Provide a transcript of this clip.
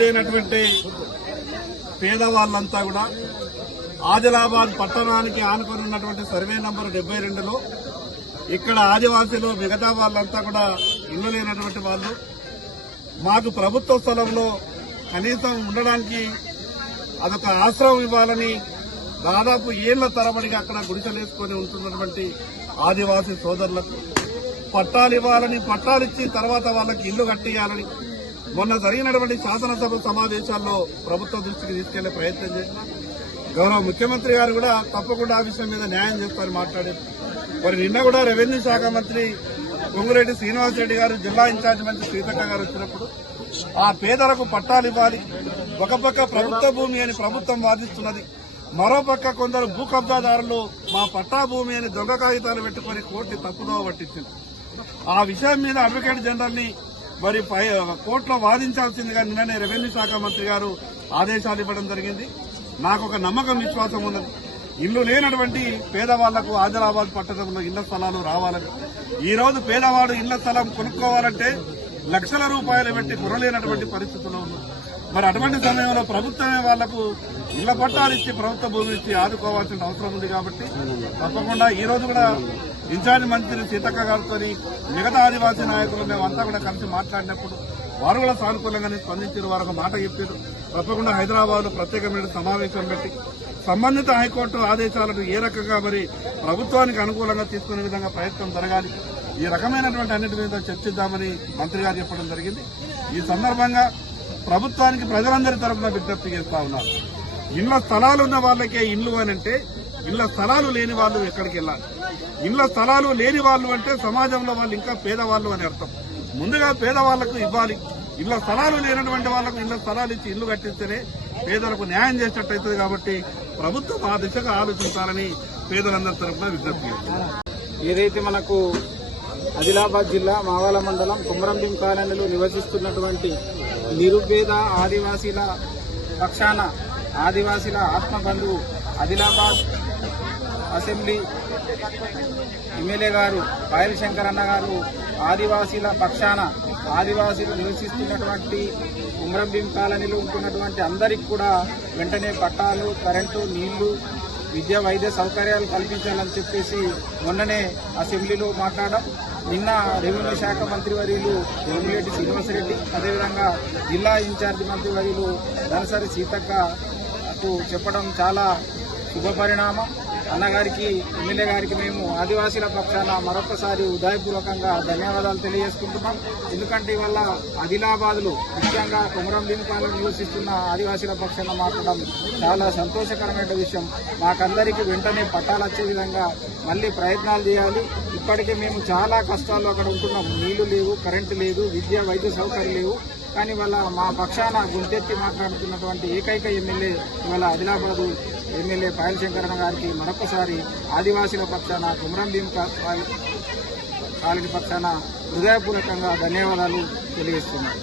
లేనటువంటి పేదవాళ్లంతా కూడా ఆదిలాబాద్ పట్టణానికి ఆనుకొని ఉన్నటువంటి సర్వే నంబర్ 72లో ఇక్కడ ఆదివాసీలు మిగతా వాళ్ళంతా కూడా ఇల్లు లేనటువంటి వాళ్ళు మాకు ప్రభుత్వ స్థలంలో కనీసం ఉండడానికి అదొక ఆశ్రయం ఇవ్వాలని దాదాపు ఏళ్ల తరబడిగా అక్కడ గుడిసెలేసుకొని ఉంటున్నటువంటి ఆదివాసీ సోదరులకు పట్టాలు ఇవ్వాలని, పట్టాలిచ్చి తర్వాత వాళ్ళకి ఇల్లు కట్టియాలని మొన్న జరిగినటువంటి శాసనసభ సమావేశాల్లో ప్రభుత్వ దృష్టికి తీసుకెళ్లే ప్రయత్నం చేసిన గౌరవ ముఖ్యమంత్రి గారు కూడా తప్పకుండా ఆ విషయం మీద న్యాయం చేస్తారని మాట్లాడారు. మరి నిన్న కూడా రెవెన్యూ శాఖ మంత్రి పొంగులేటి శ్రీనివాసరెడ్డి గారు, జిల్లా ఇన్ఛార్జి మంత్రి సీతక్క గారు వచ్చినప్పుడు ఆ పేదలకు పట్టాలు ఇవ్వాలి, ఒక పక్క ప్రభుత్వ భూమి అని ప్రభుత్వం వాదిస్తున్నది, మరోపక్క కొందరు భూ కబ్జాదారులు మా పట్టా భూమి అని దొంగ కాగితాలు పెట్టుకుని కోర్టు తప్పుదోవ పట్టించింది. ఆ విషయం మీద అడ్వకేట్ జనరల్ ని మరి కోర్టులో వాదించాల్సిందిగా నిన్ననే రెవెన్యూ శాఖ మంత్రి గారు ఆదేశాలు ఇవ్వడం జరిగింది. నాకు ఒక నమ్మకం, విశ్వాసం ఉన్నది. ఇల్లు లేనటువంటి పేదవాళ్లకు ఆదిలాబాద్ పట్టణంలో ఇళ్ల స్థలాలు రావాలని. ఈ రోజు పేదవాడు ఇళ్ల స్థలం కొనుక్కోవాలంటే లక్షల రూపాయలు పెట్టి కొనలేనటువంటి పరిస్థితుల్లో ఉంది. మరి అటువంటి సమయంలో ప్రభుత్వమే వాళ్లకు ఇళ్ల పట్టాలు ఇచ్చి ప్రభుత్వ భూమి ఇచ్చి ఆదుకోవాల్సిన అవసరం ఉంది. కాబట్టి తప్పకుండా ఈ రోజు కూడా ఇన్ఛార్జి మంత్రి సీతక్క గారితో మిగతా ఆదివాసీ నాయకులు మేమంతా కూడా కలిసి మాట్లాడినప్పుడు వారు కూడా సానుకూలంగానే స్పందించారు. వారు ఒక మాట చెప్పారు, తప్పకుండా హైదరాబాద్ లో ప్రత్యేకమైన సమావేశం పెట్టి సంబంధిత హైకోర్టు ఆదేశాలను ఏ రకంగా మరి ప్రభుత్వానికి అనుకూలంగా తీసుకునే విధంగా ప్రయత్నం జరగాలి, ఈ రకమైనటువంటి అన్నిటి మీద చర్చిద్దామని మంత్రి గారు చెప్పడం జరిగింది. ఈ సందర్భంగా ప్రభుత్వానికి ప్రజలందరి తరఫున విజ్ఞప్తి చేస్తా ఉన్నారు. ఇళ్ల స్థలాలు ఉన్న వాళ్ళకే ఇళ్లు అనంటే ఇళ్ల స్థలాలు లేని వాళ్ళు ఎక్కడికి వెళ్ళాలి? ఇళ్ల స్థలాలు లేని వాళ్ళు అంటే సమాజంలో వాళ్ళు ఇంకా పేదవాళ్ళు అని అర్థం. ముందుగా పేదవాళ్లకు ఇవ్వాలి. ఇళ్ల స్థలాలు లేనటువంటి వాళ్లకు ఇళ్ల స్థలాలు ఇచ్చి ఇల్లు కట్టిస్తేనే పేదలకు న్యాయం చేసినట్టయితుంది. కాబట్టి ప్రభుత్వం ఆ దిశగా ఆలోచించాలని పేదలందరి తరఫున విజ్ఞప్తి చేస్తున్నారు. ఏదైతే మనకు ఆదిలాబాద్ జిల్లా మావాల మండలం కుమరంభీం కాలనీలో నివసిస్తున్నటువంటి నిరుపేద ఆదివాసీల పక్షాన ఆదివాసీల ఆత్మబంధువు ఆదిలాబాద్ అసెంబ్లీ ఎమ్మెల్యే గారు పాయల్ శంకర్ అన్న గారు ఆదివాసీల పక్షాన ఆదివాసీలు నివసిస్తున్నటువంటి కుమరంభీం కాలనీలో ఉంటున్నటువంటి అందరికీ కూడా వెంటనే పట్టాలు, కరెంటు, నీళ్లు, విద్యా వైద్య సౌకర్యాలు కల్పించాలని చెప్పేసి మొన్ననే అసెంబ్లీలో మాట్లాడడం. నిన్న రెవెన్యూ శాఖ మంత్రి వర్యులు పొంగులేటి శ్రీనివాసరెడ్డి, అదేవిధంగా జిల్లా ఇన్ఛార్జి మంత్రి వర్యులు దనసరి సీతక్కకు చెప్పడం చాలా శుభపరిణామం. అన్నగారికి, ఎమ్మెల్యే గారికి మేము ఆదివాసీల పక్షాన మరొకసారి ఉదయపూర్వకంగా ధన్యవాదాలు తెలియజేసుకుంటున్నాం. ఎందుకంటే ఇవాళ ఆదిలాబాద్లో ముఖ్యంగా కుమరంభీం కాలనీలో నివసిస్తున్న ఆదివాసీల పక్షాన మాట్లాడడం చాలా సంతోషకరమైన విషయం. మాకందరికీ వెంటనే పట్టాలు వచ్చే విధంగా మళ్లీ ప్రయత్నాలు చేయాలి. ఇప్పటికే మేము చాలా కష్టాలు అక్కడ ఉంటున్నాం. నీళ్లు లేవు, కరెంటు లేదు, విద్యా వైద్య సౌకర్యం లేవు. కానీ వాళ్ళ మా పక్షాన గొంతెత్తి మాట్లాడుతున్నటువంటి ఏకైక ఎమ్మెల్యే ఇవాళ ఆదిలాబాద్ ఎమ్మెల్యే పాయల్ శంకర్ గారికి మరొకసారి ఆదివాసీల పక్షాన కుమరంభీం కాలనీ పక్షాన హృదయపూర్వకంగా ధన్యవాదాలు తెలియజేస్తున్నారు.